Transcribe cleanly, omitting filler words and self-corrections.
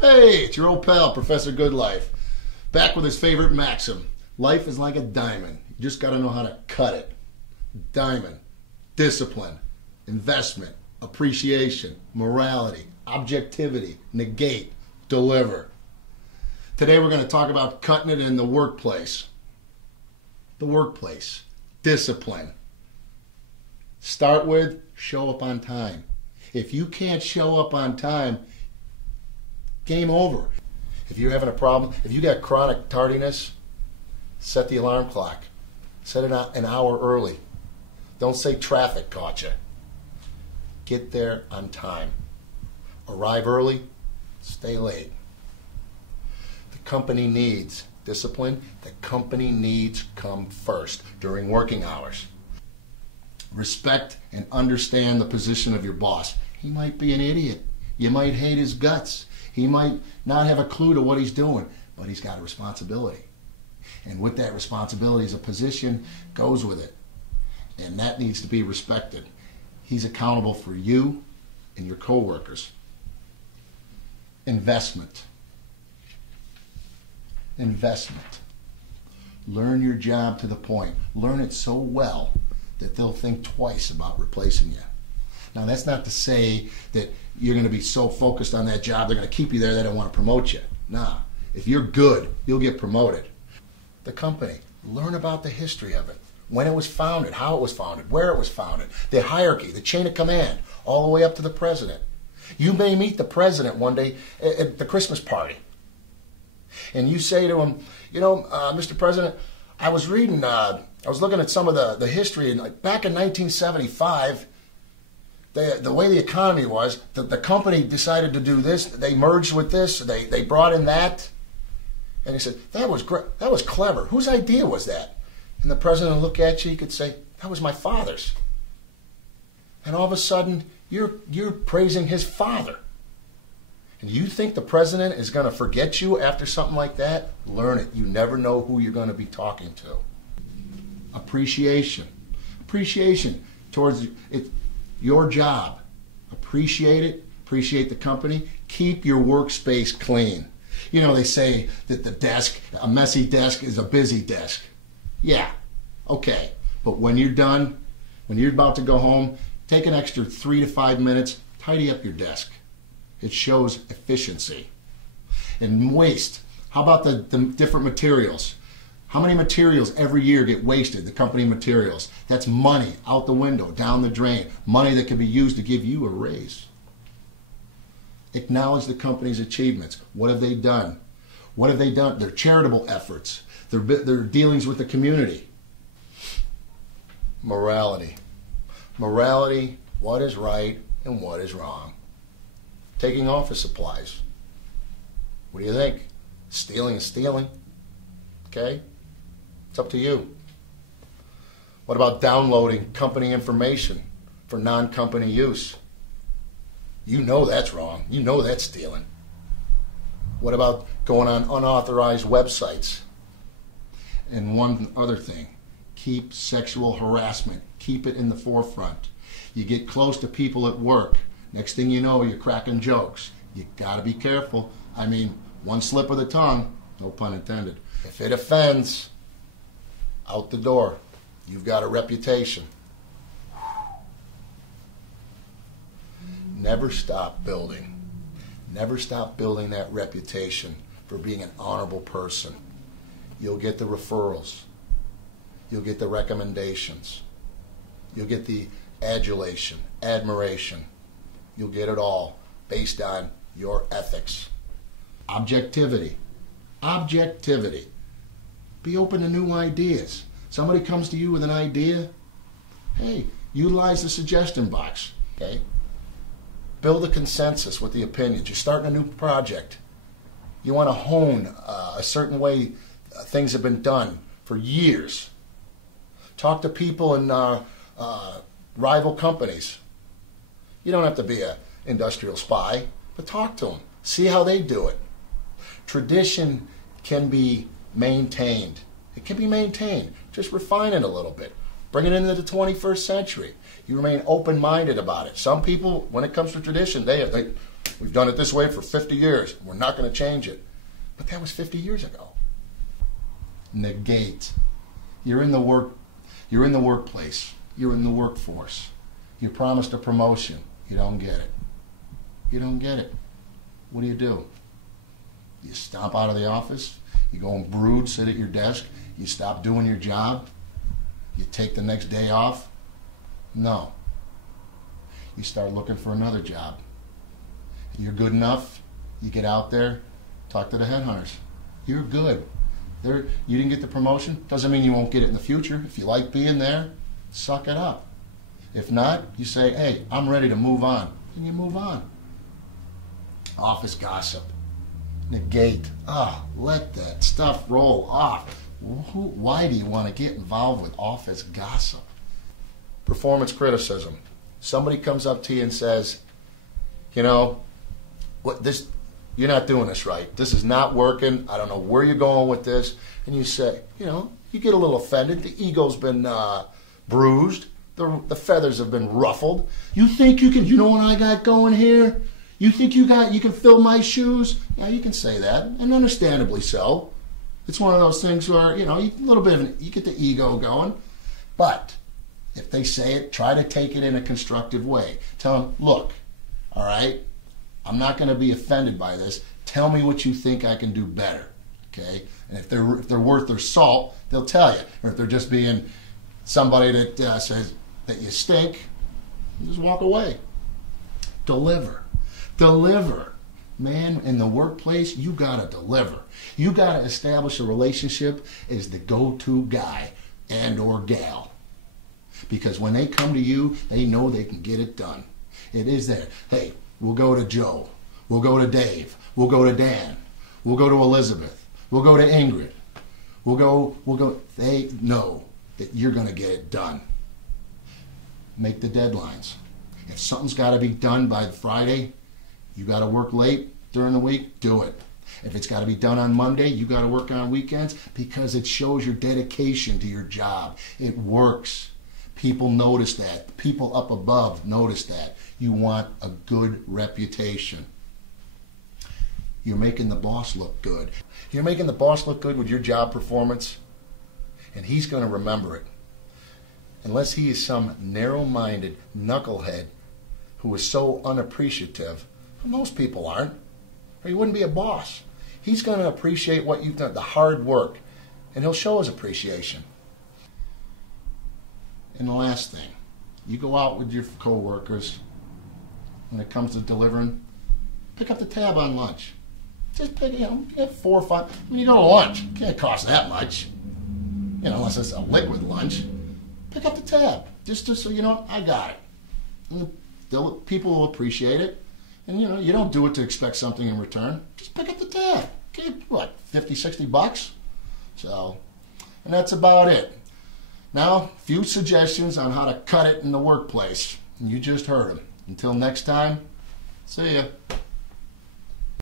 Hey, it's your old pal, Professor Goodlife, back with his favorite maxim. Life is like a diamond. You just got to know how to cut it. Diamond, discipline, investment, appreciation, morality, objectivity, negate, deliver. Today we're going to talk about cutting it in the workplace. The workplace, discipline. Start with show up on time. If you can't show up on time, game over. If you're having a problem, if you got chronic tardiness, set the alarm clock. Set it an hour early. Don't say traffic caught you. Get there on time. Arrive early, stay late. The company needs discipline. The company needs come first during working hours. Respect and understand the position of your boss. He might be an idiot. You might hate his guts. He might not have a clue to what he's doing, but he's got a responsibility. And with that responsibility as a position goes with it. And that needs to be respected. He's accountable for you and your coworkers. Investment. Investment. Learn your job to the point. Learn it so well that they'll think twice about replacing you. Now, that's not to say that you're going to be so focused on that job they're going to keep you there they don't want to promote you. Nah. If you're good, you'll get promoted. The company, learn about the history of it. When it was founded, how it was founded, where it was founded, the hierarchy, the chain of command, all the way up to the president. You may meet the president one day at the Christmas party. And you say to him, you know, Mr. President, I was reading, I was looking at some of the history, and back in 1975, the way the economy was, the company decided to do this, they merged with this, they brought in that. And he said, that was great, that was clever. Whose idea was that? And the president would look at you, he could say, that was my father's. And all of a sudden, you're praising his father. And you think the president is going to forget you after something like that? Learn it. You never know who you're going to be talking to. Appreciation. Appreciation towards it, your job. Appreciate it. Appreciate the company. Keep your workspace clean. You know, they say that the desk, a messy desk is a busy desk. Yeah, okay. But when you're done, when you're about to go home, take an extra 3 to 5 minutes, tidy up your desk. It shows efficiency. And waste. How about the different materials? How many materials every year get wasted, the company materials? That's money out the window, down the drain. Money that can be used to give you a raise. Acknowledge the company's achievements. What have they done? What have they done? Their charitable efforts. Their dealings with the community. Morality. Morality, what is right and what is wrong. Taking office supplies. What do you think? Stealing is stealing. Okay? It's up to you. What about downloading company information for non-company use? You know that's wrong. You know that's stealing. What about going on unauthorized websites? And one other thing, keep sexual harassment. Keep it in the forefront. You get close to people at work. Next thing you know, you're cracking jokes. You got to be careful. I mean, one slip of the tongue, no pun intended. If it offends, out the door. You've got a reputation. Never stop building. Never stop building that reputation for being an honorable person. You'll get the referrals. You'll get the recommendations. You'll get the adulation, admiration. You'll get it all based on your ethics. Objectivity. Objectivity. Be open to new ideas. Somebody comes to you with an idea, hey, utilize the suggestion box. Okay? Build a consensus with the opinions. You're starting a new project. You want to hone a certain way things have been done for years. Talk to people in rival companies. You don't have to be an industrial spy, but talk to them. See how they do it. Tradition can be maintained. It can be maintained. Just refine it a little bit. Bring it into the 21st century. You remain open-minded about it. Some people, when it comes to tradition, they We've done it this way for 50 years. We're not going to change it. But that was 50 years ago. Negate. You're in the workplace. You're in the workforce. You're promised a promotion. You don't get it. You don't get it. What do? You stomp out of the office. You go and brood, sit at your desk. You stop doing your job. You take the next day off. No. You start looking for another job. You're good enough. You get out there, talk to the headhunters. You're good. You didn't get the promotion. Doesn't mean you won't get it in the future. If you like being there, suck it up. If not, you say, hey, I'm ready to move on. And you move on. Office gossip. Negate. Let that stuff roll off. Why do you want to get involved with office gossip? Performance criticism. Somebody comes up to you and says, you know, you're not doing this right. This is not working. I don't know where you're going with this. And you say, you get a little offended. The ego's been bruised. The feathers have been ruffled. You think you can, you know what I got going here? You think you can fill my shoes? Yeah, you can say that, and understandably so. It's one of those things where, a little bit you get the ego going. But if they say it, try to take it in a constructive way. Tell them, look, all right, I'm not going to be offended by this. Tell me what you think I can do better, okay? And if they're worth their salt, they'll tell you. Or if they're just being somebody that says that you stink, just walk away. Deliver. Deliver. Man, in the workplace, you got to deliver. You got to establish a relationship as the go-to guy and or gal. Because when they come to you, they know they can get it done. It is there. Hey, we'll go to Joe. We'll go to Dave. We'll go to Dan. We'll go to Elizabeth. We'll go to Ingrid. We'll go. They know that you're going to get it done. Make the deadlines. If something's got to be done by Friday, you got to work late during the week, do it. If it's got to be done on Monday, you got to work on weekends because it shows your dedication to your job. It works. People notice that. People up above notice that. You want a good reputation. You're making the boss look good. You're making the boss look good with your job performance, and he's going to remember it. Unless he is some narrow-minded knucklehead who is so unappreciative. Most people aren't, or he wouldn't be a boss. He's going to appreciate what you've done, the hard work, and he'll show his appreciation. And the last thing, you go out with your coworkers when it comes to delivering, pick up the tab on lunch. Just pick, get 4 or 5. When you go to lunch, it can't cost that much, unless it's a liquid lunch. Pick up the tab, just so you know, I got it. And people will appreciate it. And you don't do it to expect something in return. Just pick up the tab. Okay, what, 50, 60 bucks? So, and that's about it. Now, a few suggestions on how to cut it in the workplace. You just heard them. Until next time, see ya.